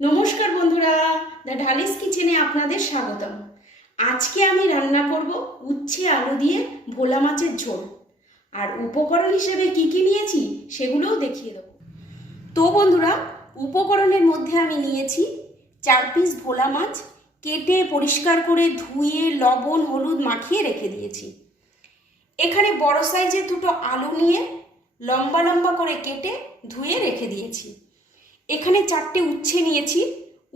নমস্কার বন্ধুরা, দ্য ঢালিস কিচেনে আপনাদের স্বাগতম। আজকে আমি রান্না করব উচ্ছে আলু দিয়ে ভোলা মাছের ঝোল। আর উপকরণ হিসেবে কি কি নিয়েছি সেগুলোও দেখিয়ে দেবো। তো বন্ধুরা, উপকরণের মধ্যে আমি নিয়েছি 4 পিস ভোলা মাছ, কেটে পরিষ্কার করে ধুয়ে লবণ হলুদ মাখিয়ে রেখে দিয়েছি। এখানে বড় সাইজের 2টো আলু নিয়ে লম্বা লম্বা করে কেটে ধুয়ে রেখে দিয়েছি। এখানে 4টে উচ্ছে নিয়েছি।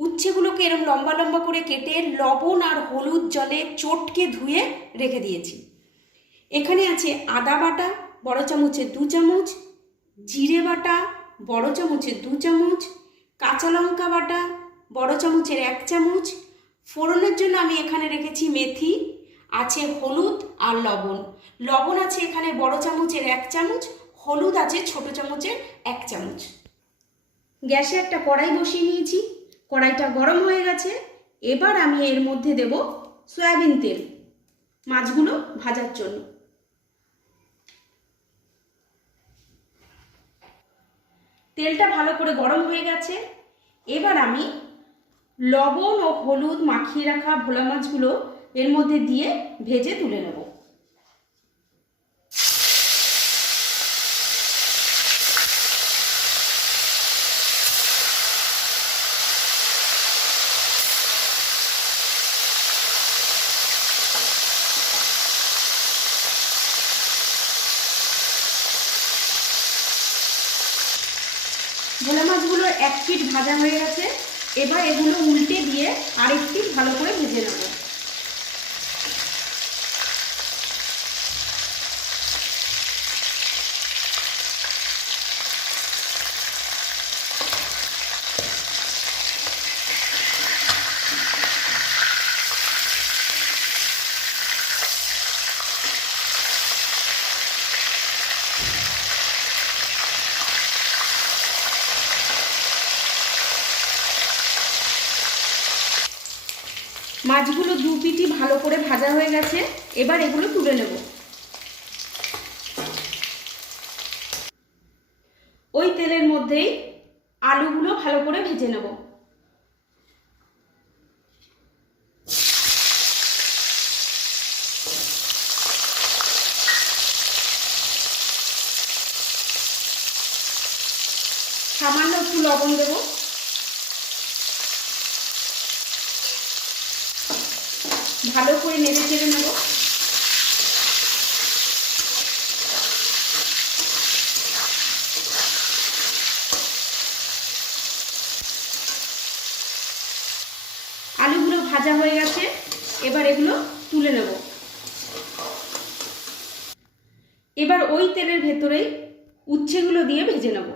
উচ্ছেগুলোকে এরকম লম্বা লম্বা করে কেটে লবণ আর হলুদ জলে চটকে ধুয়ে রেখে দিয়েছি। এখানে আছে আদা বাটা বড় চামচের 2 চামচ, জিরে বাটা বড় চামচের 2 চামচ, কাঁচা লঙ্কা বাটা বড় চামচের 1 চামচ। ফোড়নের জন্য আমি এখানে রেখেছি মেথি, আছে হলুদ আর লবণ। লবণ আছে এখানে বড় চামচের 1 চামচ, হলুদ আছে ছোট চামচের 1 চামচ। গ্যাসে একটা কড়াই বসিয়ে নিয়েছি। কড়াইটা গরম হয়ে গেছে। এবার আমি এর মধ্যে দেব সয়াবিন তেল মাছগুলো ভাজার জন্য। তেলটা ভালো করে গরম হয়ে গেছে। এবার আমি লবণ ও হলুদ মাখিয়ে রাখা ভোলা মাছগুলো এর মধ্যে দিয়ে ভেজে তুলে নেব। ভোলা মাছগুলো 1 পিঠ ভাজা হয়ে গেছে। এবার এগুলো উল্টে দিয়ে আরেক পিঠ ভালো করে ভেজে নেব। মাছগুলো 2 পিঠই ভালো করে ভাজা হয়ে গেছে। এবার এগুলো তুলে নেব। ওই তেলের মধ্যেই আলুগুলো ভালো করে ভেজে নেব। সামান্য একটু লবণ দেব। ভালো করে নেড়ে চেড়ে নেব। আলুগুলো ভাজা হয়ে গেছে। এবার এগুলো তুলে নেব। এবার ওই তেলের ভেতরেই উচ্ছেগুলো দিয়ে ভেজে নেব।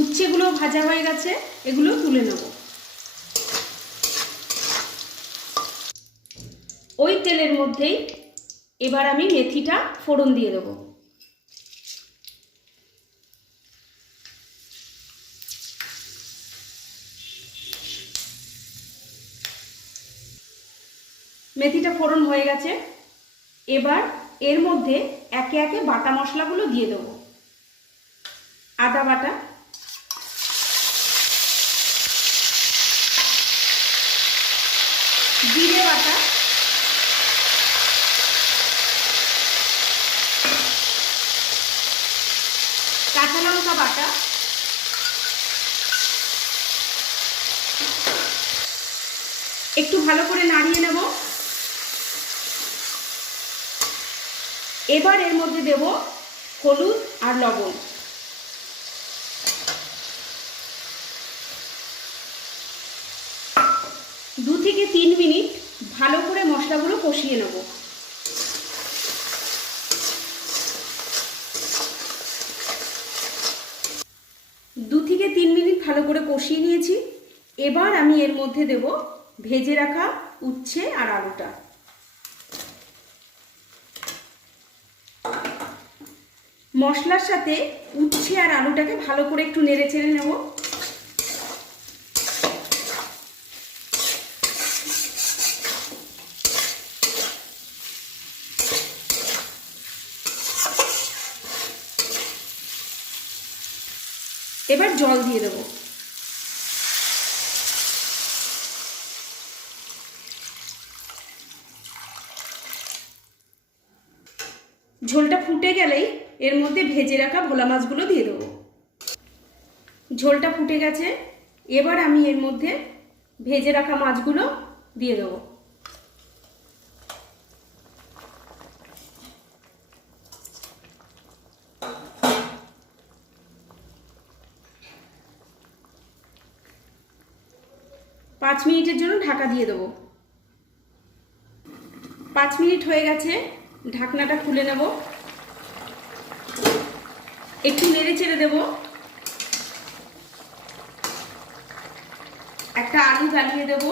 উচ্ছেগুলো ভাজা হয়ে গেছে, এগুলো তুলে নেব। ওই তেলের মধ্যেই এবার আমি মেথিটা ফোড়ন দিয়ে দেব। মেথিটা ফোড়ন হয়ে গেছে। এবার এর মধ্যে একে একে বাটা মশলাগুলো দিয়ে দেব। আদা বাটা, জিরে বাটা, কাঁচা লঙ্কা বাটা, একটু ভালো করে নাড়িয়ে নেব। এবার এর মধ্যে দেব হলুদ আর লবণ। দু থেকে 3 মিনিট ভালো করে মশলাগুলো কষিয়ে নেব। দু থেকে 3 মিনিট ভালো করে কষিয়ে নিয়েছি। এবার আমি এর মধ্যে দেব ভেজে রাখা উচ্ছে আর আলুটা। মশলার সাথে উচ্ছে আর আলুটাকে ভালো করে একটু নেড়ে চেড়ে নেব। এবার জল দিয়ে দেবো। ঝোলটা ফুটে গেলেই এর মধ্যে ভেজে রাখা ভোলা মাছগুলো দিয়ে দেবো। ঝোলটা ফুটে গেছে, এবার আমি এর মধ্যে ভেজে রাখা মাছগুলো দিয়ে দেবো। পাঁচ মিনিটের জন্য ঢাকা দিয়ে দেবো। 5 মিনিট হয়ে গেছে, ঢাকনাটা খুলে নেব। একটু নেড়ে চেড়ে দেব। একটা আলু জ্বালিয়ে দেব।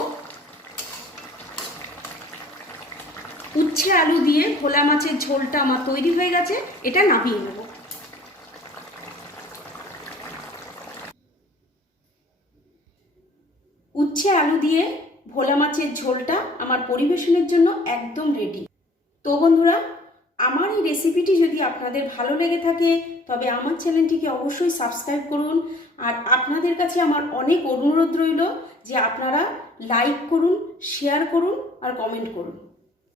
উচ্ছে আলু দিয়ে ভোলা মাছের ঝোলটা আমার তৈরি হয়ে গেছে, এটা নামিয়ে নেব। উচ্ছে আলু দিয়ে ভোলা মাছের ঝোলটা আমার পরিবেশনের জন্য একদম রেডি। তো বন্ধুরা, আমার এই রেসিপিটি যদি আপনাদের ভালো লেগে থাকে তবে আমার চ্যানেলটিকে অবশ্যই সাবস্ক্রাইব করুন। আর আপনাদের কাছে আমার অনেক অনুরোধ রইল যে আপনারা লাইক করুন, শেয়ার করুন আর কমেন্ট করুন।